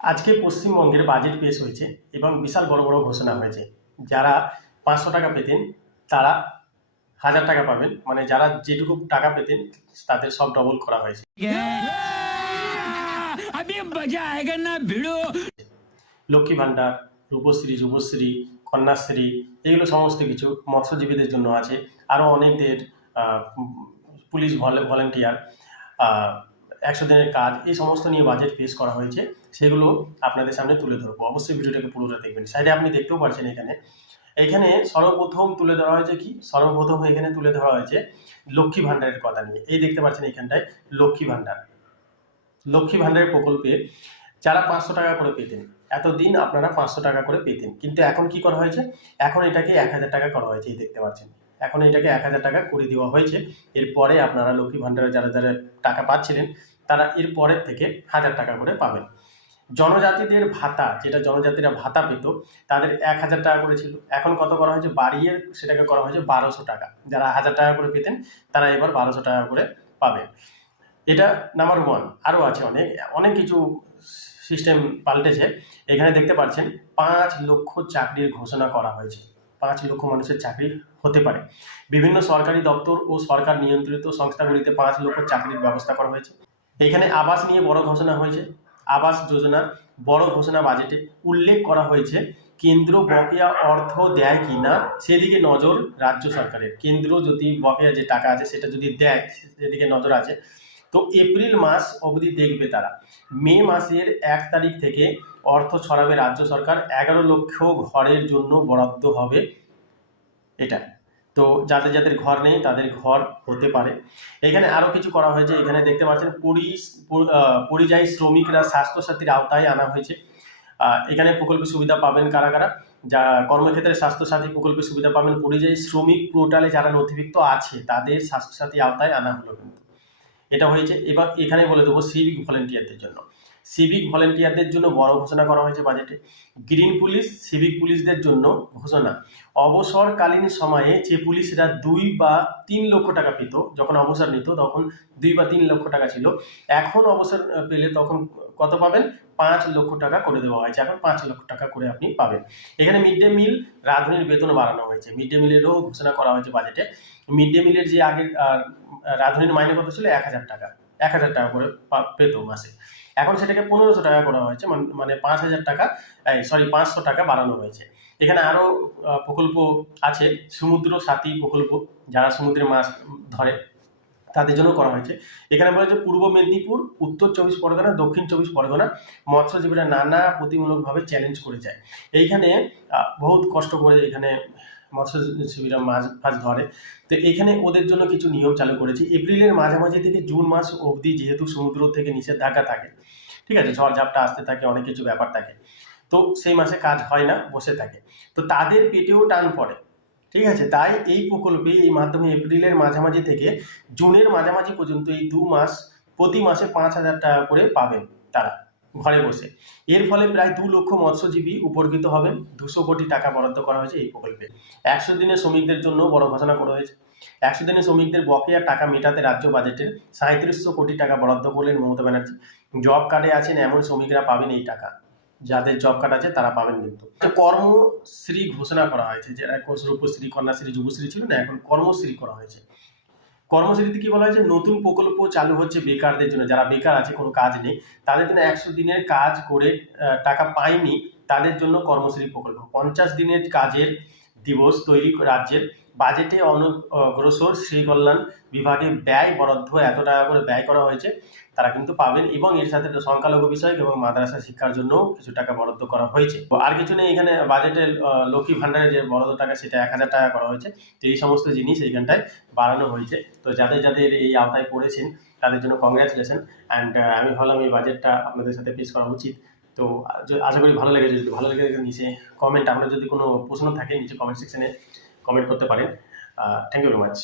আজকে পশ্চিমবঙ্গের বাজেট পেশ হয়েছে এবং বিশাল বড় বড় ঘোষণা হয়েছে। যারা পাঁচশো টাকা পেতেন, তারা হাজার টাকা পাবেন। মানে যারা যেটুকু টাকা পেতেন, তাদের সব ডবল করা হয়েছে। লক্ষ্মী ভাণ্ডার, রূপশ্রী, যুবশ্রী, কন্যাশ্রী, এগুলো সমস্ত কিছু মৎস্যজীবীদের জন্য আছে। আরও অনেকদের পুলিশ ভলেন্টিয়ার একশো দিনের কাজ, এই সমস্ত নিয়ে বাজেট পেশ করা হয়েছে, সেগুলো আপনাদের সামনে তুলে ধরবো। অবশ্যই ভিডিওটাকে পুরোটা দেখবেন। সাইডে আপনি দেখতেও পাচ্ছেন এখানে। এখানে সর্বপ্রথম তুলে ধরা হয়েছে কি? সর্বপ্রথম এখানে তুলে ধরা হয়েছে লক্ষ্মী ভাণ্ডারের কথা নিয়ে। এই দেখতে পাচ্ছেন এখানটায় লক্ষ্মী ভাণ্ডার। লক্ষ্মী ভাণ্ডারের প্রকল্পে যারা পাঁচশো টাকা করে পেতেন, এতদিন আপনারা পাঁচশো টাকা করে পেতেন। কিন্তু এখন কি করা হয়েছে? এখন এটাকে এক হাজার টাকা করা হয়েছে, এই দেখতে পাচ্ছেন। এখন এটাকে এক হাজার টাকা করে দেওয়া হয়েছে। এরপরে আপনারা লক্ষ্মী ভাণ্ডারে যারা যারা টাকা পাচ্ছিলেন, তারা এর পরের থেকে হাজার টাকা করে পাবেন। জনজাতিদের ভাতা, যেটা জনজাতিরা ভাতা পেত, তাদের এক হাজার টাকা করে ছিল। এখন কত করা হয়েছে? বাড়িয়ে সেটাকে করা হয়েছে বারোশো টাকা। যারা হাজার টাকা করে পেতেন, তারা এবার বারোশো টাকা করে পাবেন। এটা নাম্বার ওয়ান আরও আছে অনেক। অনেক কিছু সিস্টেম পাল্টেছে। এখানে দেখতে পাচ্ছেন, পাঁচ লক্ষ চাকরির ঘোষণা করা হয়েছে। পাঁচ লক্ষ মানুষের চাকরি হতে পারে। বিভিন্ন সরকারি দপ্তর ও সরকার নিয়ন্ত্রিত সংস্থাগুলিতে পাঁচ লক্ষ চাকরির ব্যবস্থা করা হয়েছে। এখানে আবাস নিয়ে বড় ঘোষণা হয়েছে। আবাস যোজনা বড় ঘোষণা বাজেটে উল্লেখ করা হয়েছে, কেন্দ্র বকেয়া অর্থ দেয় কি না সেদিকে নজর রাজ্য সরকারের। কেন্দ্র যদি বকেয়া যে টাকা আছে সেটা যদি দেয়, সেদিকে নজর আছে। তো এপ্রিল মাস অবধি দেখবে তারা। মে মাসের এক তারিখ থেকে অর্থ ছড়াবে রাজ্য সরকার। এগারো লক্ষ ঘরের জন্য বরাদ্দ হবে এটা। তো যাদের যাদের ঘর নেই, তাদের ঘর হতে পারে। এখানে আরও কিছু করা হয়েছে। এখানে দেখতে পাচ্ছেন, পরি পরিযায়ী শ্রমিকরা স্বাস্থ্যসাথীর আওতায় আনা হয়েছে। এখানে প্রকল্পের সুবিধা পাবেন কারা কারা? যা কর্মক্ষেত্রে স্বাস্থ্যসাথী প্রকল্পের সুবিধা পাবেন পরিযায়ী শ্রমিক পোর্টালে যারা নথিভুক্ত আছে, তাদের স্বাস্থ্যসাথী আওতায় আনা হলো কিন্তু। এটা হয়েছে। এবার এখানে বলে দেবো সিভিক ভলেন্টিয়ারদের জন্য। সিভিক ভলেন্টিয়ারদের জন্য বড় ঘোষণা করা হয়েছে বাজেটে গ্রিন পুলিশ সিভিক পুলিশদের জন্য ঘোষণা। অবসরকালীন সময়ে যে পুলিশরা দুই বা তিন লক্ষ টাকা পেত, যখন অবসর নিত, তখন দুই বা তিন লক্ষ টাকা ছিল। এখন অবসর পেলে তখন কত পাবেন? পাঁচ লক্ষ টাকা করে দেওয়া হয়েছে। এখন পাঁচ লক্ষ টাকা করে আপনি পাবেন। এখানে মিড ডে মিল রাঁধুনির বেতন বাড়ানো হয়েছে। মিড ডে মিলেরও ঘোষণা করা হয়েছে বাজেটে। মিড ডে মিলের যে আগের রাঁধুনির মাইনে কত ছিল? এক হাজার টাকা। এক হাজার টাকা করে পেত মাসে। এখন সেটাকে পনেরোশো টাকা করা হয়েছে। মানে পাঁচ হাজার টাকা সরি, পাঁচশো টাকা বাড়ানো হয়েছে। এখানে আরও প্রকল্প আছে। সমুদ্র সাথী প্রকল্প। যারা সমুদ্রে মাছ ধরে তাদের জন্য করা হয়েছে। এখানে বলা হয়েছে পূর্ব মেদিনীপুর, উত্তর চব্বিশ পরগনা, দক্ষিণ চব্বিশ পরগনা মৎস্যজীবীরা নানা প্রতিমূলকভাবে চ্যালেঞ্জ করে যায়। এইখানে বহুত কষ্ট করে এখানে মৎস্যজীবীরা মাছ ফাছ ধরে। তো এখানে ওদের জন্য কিছু নিয়ম চালু করেছে। এপ্রিলের মাঝামাঝি থেকে জুন মাস অবধি যেহেতু সমুদ্র থেকে নিষেধাজ্ঞা থাকে, ঠিক আছে, ঝড় ঝাপটা আসতে থাকে, অনেক কিছু ব্যাপার থাকে। তো সেই মাসে কাজ হয় না, বসে থাকে। তো তাদের পেটেও টান পড়ে। ঠিক আছে? তাই এই প্রকল্পে এই মাধ্যমে এপ্রিলের মাঝামাঝি থেকে জুনের মাঝামাঝি পর্যন্ত এই দু মাস, প্রতি মাসে পাঁচ হাজার টাকা করে পাবেন তারা ঘরে বসে। এর ফলে প্রায় দু লক্ষ মৎস্যজীবী উপকৃত হবেন। দুশো কোটি টাকা বরাদ্দ করা হয়েছে এই প্রকল্পে। একশো দিনের শ্রমিকদের জন্য বড় ঘোষণা করা হয়েছে। একশো দিনের শ্রমিকদের বকেয়া টাকা মেটাতে রাজ্য বাজেটের সাঁত্রিশশো কোটি টাকা বরাদ্দ করলেন মমতা ব্যানার্জি। জব কার্ডে আছেন এমন শ্রমিকরা পাবেন এই টাকা। যাদের জব কার্ড আছে, তারা পাবেন কিন্তু। কর্মশ্রী ঘোষণা করা হয়েছে, যে যারা রূপশ্রী, কন্যাশ্রী, যুবশ্রী ছিল না, এখন কর্মশ্রী করা হয়েছে। কর্মশ্রীতে কি বলা হয়েছে? নতুন প্রকল্প চালু হচ্ছে বেকারদের জন্য। যারা বেকার আছে, কোনো কাজ নেই, তাদের জন্য একশো দিনের কাজ করে টাকা পায়নি, তাদের জন্য কর্মশ্রী প্রকল্প। পঞ্চাশ দিনের কাজের দিবস তৈরি রাজ্যের বাজেটে অনগ্রসর শ্রী কল্যাণ বিভাগে ব্যয় বরাদ্দ এত টাকা করে ব্যয় করা হয়েছে, তারা কিন্তু পাবেন এবং এর সাথে সংখ্যালঘু বিষয়ক এবং মাদ্রাসা শিক্ষার জন্য কিছু টাকা বরাদ্দ করা হয়েছে। আর কিছু নেই, এখানে বাজেটে লক্ষ্মী ভাণ্ডারের যে বরাদ্দ টাকা সেটা এক হাজার টাকা করা হয়েছে, তো এই সমস্ত জিনিস এইখানটায় বাড়ানো হয়েছে। তো যাদের যাদের এই আওতায় পড়েছেন, তাদের জন্য কংগ্রাচুলেশন অ্যান্ড আমি ভাবলাম এই বাজেটটা আপনাদের সাথে পেশ করা উচিত। তো আশা করি ভালো লাগে যদি ভালো লাগে নিচে কমেন্ট আপনার যদি কোনো প্রশ্ন থাকে, নিচে কমেন্ট সেকশনে কমেন্ট করতে পারেন। Thank you very much